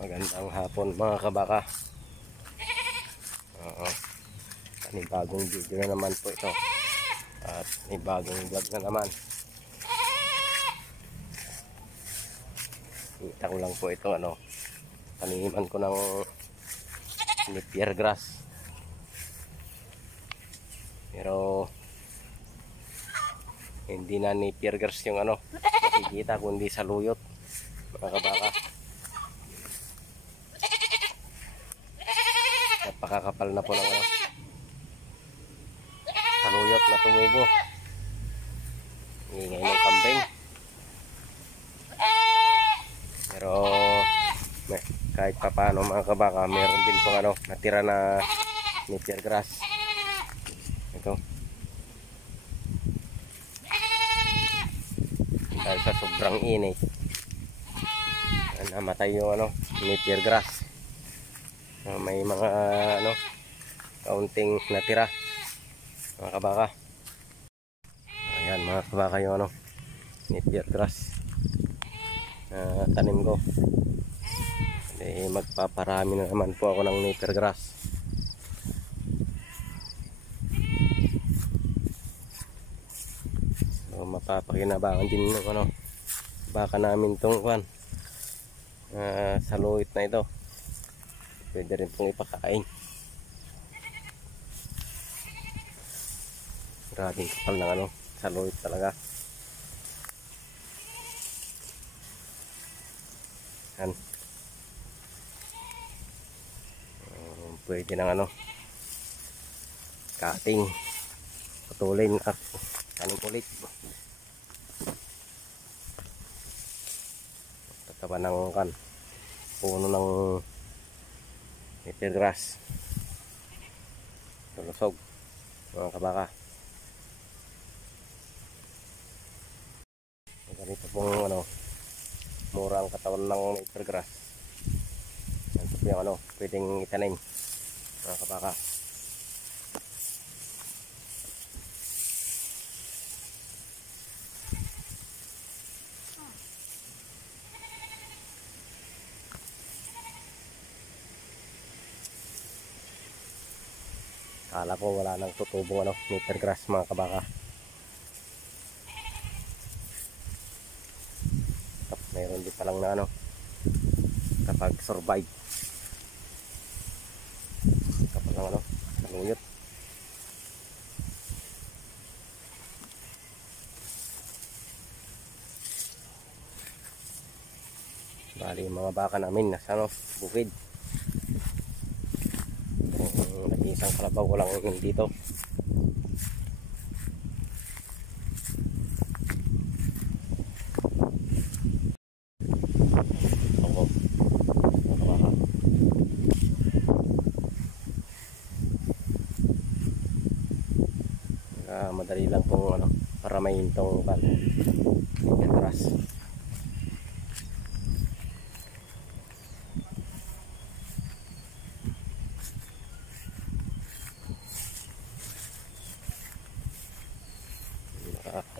Magandang hapon mga kabaka. Bagong video na naman po ito. At may bagong vlog na naman. Kita ko lang po ito taniman ko ng napier grass. Pero hindi na napier grass yung nakikita, kundi saluyot mga kabaka. Napakakapal na po ng saluyot na tumubo. Ingay ng kambing. Pero kahit pa paano mga kabaka, meron din pong natira na napier grass. Ito. Dahil sa sobrang init, namatay yung napier grass. May mga kaunting natira mga kabaka. Ayan mga kabaka yung napier grass tanim ko. Magpaparami na naman po ako ng napier grass. So mapapakinabangan din ng baka namin tong saluyot na ito. Pwede rin pong ipakain. Grabing kapal ng saluyot talaga. Yan. Pwede ng cutting, putulin at tanim ulit. Tatawa ng puno ng napier grass. Tulusog mga kabaka. Ganito pong mura ang katawan ng napier grass. Ito po yung pwedeng itanim mga kabaka. Kala ko wala nang tutubong napier grass mga kabaka. Mayroon din palang na kapag survive kapag ng saluyot. Bali yung mga baka namin nasa bukid. Nag-iisang kalabaw ko lang dito. Madali lang pong paramahin tong napier grass.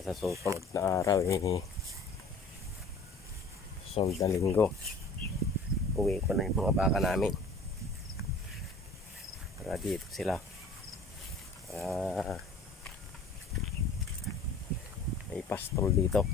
Sa susunod na araw susunod na linggo uwi ko na yung mga baka namin para dito sila may pastol dito.